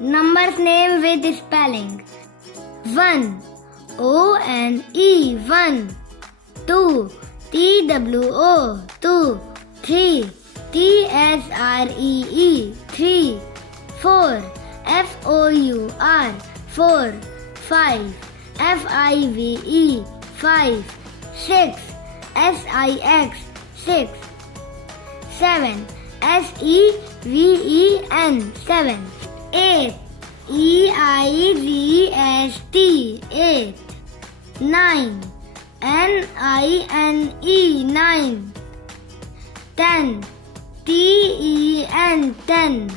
Numbers name with spelling. 1. O-N-E 1. 2. T-W-O 2. 3. T-S-R-E-E 3. 4. F-O-U-R 4. 5. F-I-V-E 5. 6. S-I-X 6. 7. S-E-V-E-N 7. 8. E-I-G-S-T 8. 9. N-I-N-E 9. 10. T-E-N 10.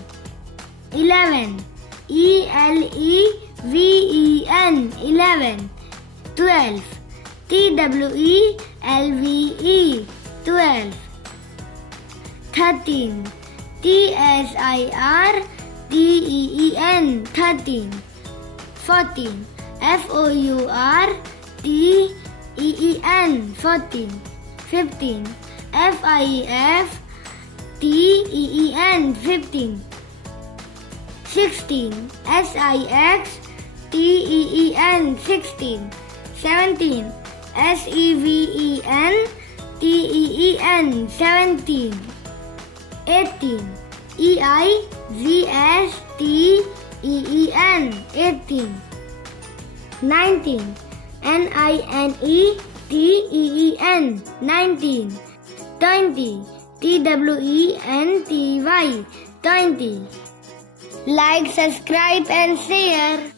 11. E-L-E-V-E-N 11. 12. T-W-E-L-V-E 12. 13. T-S-I-R-T-E-E-N 13. 14. F-O-U-R-T-E-E-N 14. 15. F-I-F-T-E-E-N 15. 16. S-I-X-T-E-E-N 16. 17. S-E-V-E-N-T-E-E-N 17. 18. E-I-G-S-T-E-E-N 18. 19. N-I-N-E-T-E-E-N 19. 20. T-W-E-N-T-Y 20. Like, subscribe and share.